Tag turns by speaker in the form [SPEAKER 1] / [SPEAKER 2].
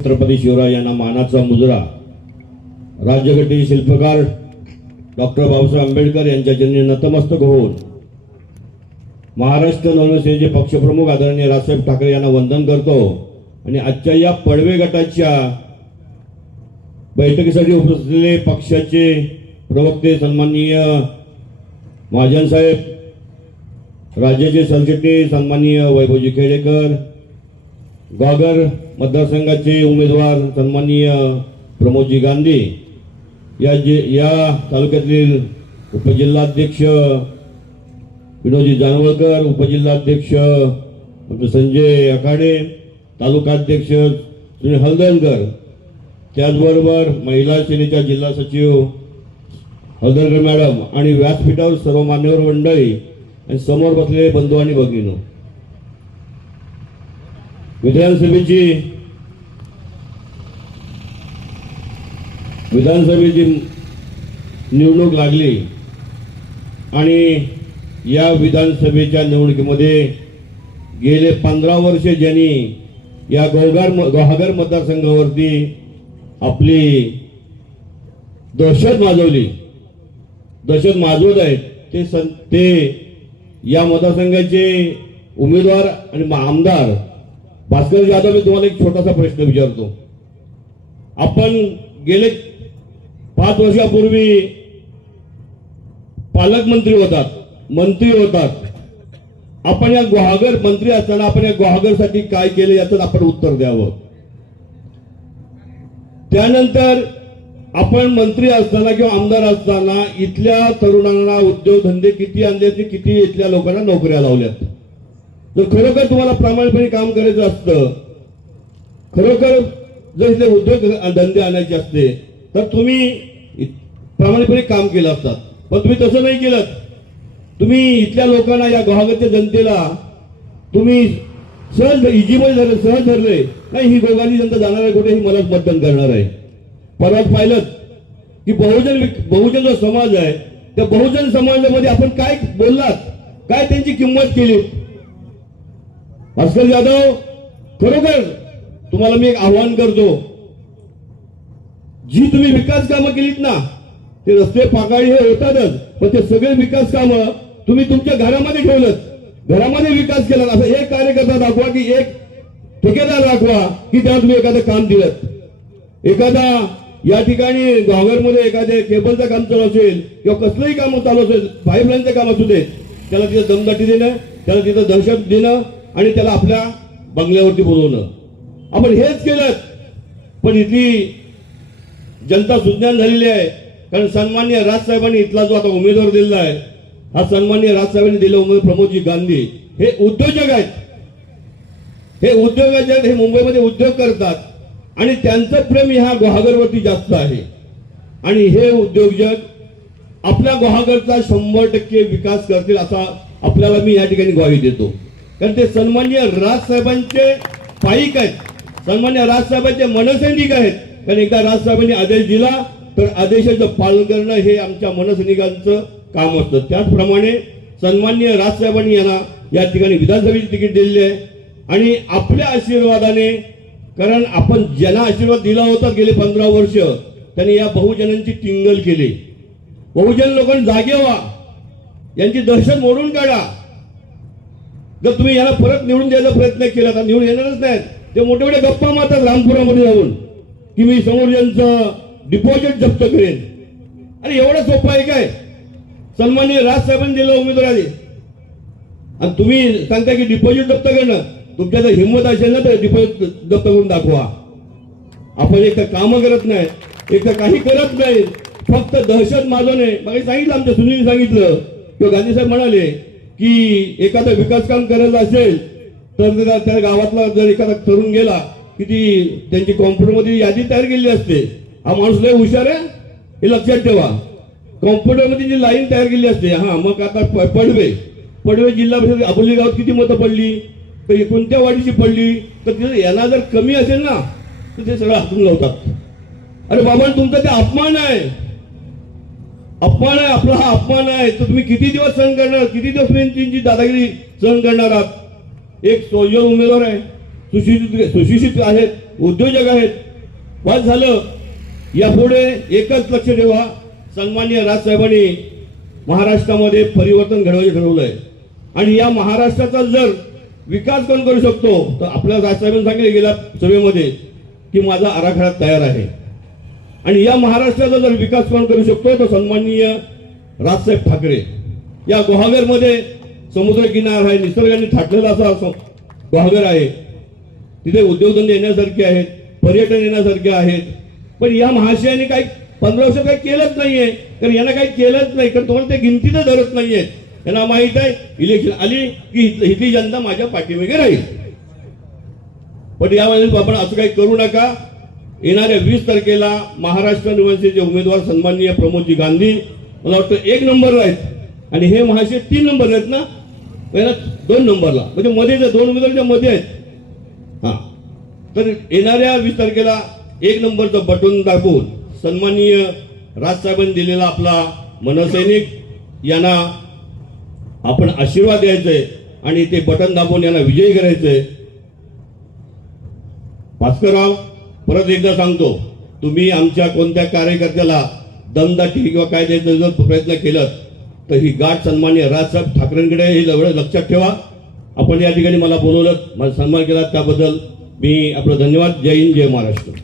[SPEAKER 1] छत्रपती शिवराय यांना मानाचा मुजरा. राज्यघटनेचे शिल्पकार डॉक्टर बाबासाहेब आंबेडकर यांच्या जन्मी नतमस्तक होऊन महाराष्ट्र नवसेनेचे पक्षप्रमुख आदरणीय राजसाहेब ठाकरे यांना वंदन करतो आणि आजच्या या पडवे गटाच्या बैठकीसाठी उपस्थित असलेले पक्षाचे प्रवक्ते सन्माननीय महाजन साहेब राज्याचे सरचिटणीस सन्माननीय वैभवजी खेडेकर गागर मतदारसंघाचे उमेदवार सन्माननीय प्रमोदजी गांधी या जे या तालुक्यातील उपजिल्हाध्यक्ष विनोदजी जानवळकर उपजिल्हाध्यक्ष डॉक्टर संजय आखाडे तालुकाध्यक्ष सुनील हलदनकर त्याचबरोबर महिला सेनेच्या जिल्हा सचिव हलदनकर मॅडम आणि व्यासपीठावर सर्व मान्यवर मंडळी आणि समोर बसलेले बंधू आणि भगिनी. विधानसभेची विधानसभेची निवडणूक लागली आणि या विधानसभेच्या निवडणुकीमध्ये गेले पंधरा वर्षे ज्यांनी या गोगार गोहागर मतदारसंघावरती आपली दहशत माजवली. दहशत माजवत आहेत. ते सं ते या मतदारसंघाचे उमेदवार आणि आमदार भास्कर यादव मी तुम्हाला एक छोटासा प्रश्न विचारतो. आपण गेले पाच वर्षापूर्वी पालकमंत्री होतात मंत्री होतात. आपण या गुहागर मंत्री असताना आपण या गुहागरसाठी काय केलं याचं आपण उत्तर द्यावं. त्यानंतर आपण मंत्री असताना किंवा आमदार असताना इथल्या तरुणांना उद्योगधंदे किती आणले किती इथल्या लोकांना नोकऱ्या लावल्यात? जर खरोखर तुम्हाला प्रामाणिकपणे काम करायचं असतं. खरोखर जर इथले उद्योग धंदे आणायचे असते तर तुम्ही प्रामाणिकपणे काम केलं असतात पण तुम्ही तसं नाही केलं. तुम्ही इथल्या लोकांना या गोहागतच्या जनतेला तुम्ही सहज इजीमध्ये धरले सहज धरले. नाही ही गोगाली जनता जाणार आहे कुठे ही मलाच मतदान करणार आहे. परवाच पाहिलं की बहुजन विक- बहुजन जो समाज आहे त्या बहुजन समाजामध्ये आपण काय बोललात? काय त्यांची किंमत केली? भास्कर जाधव खरोखर तुम्हाला मी एक आव्हान करतो. जी तुम्ही विकास कामं केलीत ना ते रस्ते पाकाळी हे होतातच पण ते सगळे विकास कामं तुम्ही तुमच्या घरामध्ये ठेवलं घरामध्ये विकास केला असं एक कार्यकर्ता दाखवा की एक ठेकेदार दाखवा की त्याला तुम्ही एखादं काम दिलं एखादा या ठिकाणी गावघरमध्ये एखादे केबलचं काम चालू असेल किंवा कसलंही काम चालू असेल पाईपलाईनचं काम असू दे त्याला तिथं दमदाटी देणं त्याला तिथं दहशत देणं आणि त्याला आपल्या बंगल्यावरती बोलवणं आपण हेच केलं पण इथली जनता सुज्ञान झालेली आहे. कारण सन्मान्य राजसाहेबांनी इथला जो आता उमेदवार दिलेला आहे हा सन्मान्य राजसाहेबांनी दिलेला उमेदवार प्रमोदजी गांधी. हे उद्योजक आहेत. हे उद्योगाचे आहेत हे मुंबईमध्ये उद्योग करतात. आणि त्यांचं प्रेम ह्या गुहागरवरती जास्त आहे. आणि हे उद्योजक आपल्या गुहागरचा शंभर टक्के विकास करतील असा आपल्याला मी या ठिकाणी ग्वाही देतो. कारण ते सन्मान्य राजसाहेबांचे पाईक आहेत. सन्मान्य राजसाहेबांचे मनसैनिक आहेत. कारण एकदा राजसाहेबांनी आदेश दिला तर आदेशाचं पालन करणं हे आमच्या मनसैनिकांचं काम असतं. त्याचप्रमाणे सन्मान्य राजसाहेबांनी यांना या ठिकाणी विधानसभेची तिकीट दिलेली आहे. आणि आपल्या आशीर्वादाने कारण आपण ज्यांना आशीर्वाद दिला होता गेले पंधरा वर्ष त्यांनी या बहुजनांची टिंगल केली. बहुजन लोकांनी जागे व्हा. यांची दहशत मोडून काढा. जर तुम्ही याला परत निवडून द्यायचा प्रयत्न केला तर निवडून येणारच नाहीत. ते मोठे मोठे गप्पा मारतात रामपुरामध्ये जाऊन की मी समोर यांचं डिपॉझिट जप्त करेन. अरे एवढं सोपं आहे काय? सन्मान्य राजसाहेबांनी दिलं उमेदवारी. आणि तुम्ही सांगता की डिपॉझिट जप्त करणं. तुमच्या जर हिंमत असेल ना तर डिपॉझिट जप्त करून दाखवा. आपण एक तर कामं करत नाही एक तर काही करत नाही. फक्त दहशत माजवणे. मग सांगितलं आमच्या सुनील सांगितलं. किंवा गांधी साहेब म्हणाले की एखादा विकास काम करायचं असेल तर त्या- त्या गावातला जर एखादा तरुण गेला की ती त्यांची कॉम्प्युटरमध्ये यादी तयार केलेली असते हा माणूस लय हुशार आहे हे लक्षात ठेवा. कॉम्प्युटरमध्ये जी लाईन तयार केली असते हा मग आता पडवे. पडवे जिल्हा परिषद अबोली गावात किती मतं पडली? तर कोणत्या वाढीची पडली? तर तिथं यांना जर कमी असेल ना तर ते सगळं हातून लावतात. अरे बाबा तुमचा ते अपमान आहे. अपमान आहे आपला हा अपमान आहे. तर तुम्ही किती दिवस सहन करणार? किती दिवस तुम्ही त्यांची दादागिरी सहन करणार आहात? एक सोजल उमेदवार आहे. सुशिक्षित सुशिक्षित आहेत उद्योजक आहेत. बस झालं. यापुढे एकच लक्ष ठेवा. सन्मान्य राजसाहेबांनी महाराष्ट्रामध्ये परिवर्तन घडवायचं ठरवलंय. आणि या महाराष्ट्राचा जर विकास कोण करू शकतो? तर आपल्या राजसाहेबांनी सांगितले गेल्या सभेमध्ये की माझा आराखडा तयार आहे. आणि या महाराष्ट्राचा जर विकास कोण करू शकतो तर सन्माननीय राजसाहेब ठाकरे. या गुहागरमध्ये समुद्र किनार आहे निसर्गाने थाटलेला असा असं गुहागर आहे. तिथे उद्योगधंदे येण्यासारखे आहेत पर्यटन येण्यासारखे आहेत. पण या महाशयाने काही पंधरा वर्ष काही केलंच नाहीये. कारण यांना काही केलंच नाही. कारण तुम्हाला ते गिनतीनं धरत नाहीये. यांना माहीत आहे इलेक्शन आली की इथली जनता माझ्या पाठीमागे राहील. पण यावेळेस आपण असं काही करू नका. येणाऱ्या वीस तारखेला महाराष्ट्र निवडणुकीचे उमेदवार सन्माननीय प्रमोदजी गांधी मला वाटतं एक नंबरला आहेत. आणि हे महाशय तीन नंबर आहेत ना? पहिला दोन नंबरला. म्हणजे मध्ये जे दोन उमेदवारच्या मध्ये आहेत. हा. तर येणाऱ्या वीस तारखेला एक नंबरचं बटन दाबून सन्माननीय राजसाहेबांनी दिलेला आपला मनसैनिक यांना आपण आशीर्वाद द्यायचंय आणि ते बटन दाबून यांना विजयी करायचंय. भास्करराव परत एकदा सांगतो तुम्ही आमच्या कोणत्या कार्यकर्त्याला दमदाटी किंवा काय द्यायचा जर प्रयत्न केलात तर ही गाठ सन्मान्य राजसाहेब ठाकरेंकडे हे एवढं लक्षात ठेवा. आपण या ठिकाणी मला बोलवलं मला सन्मान केला त्याबद्दल मी आपलं धन्यवाद. जय हिंद जय महाराष्ट्र.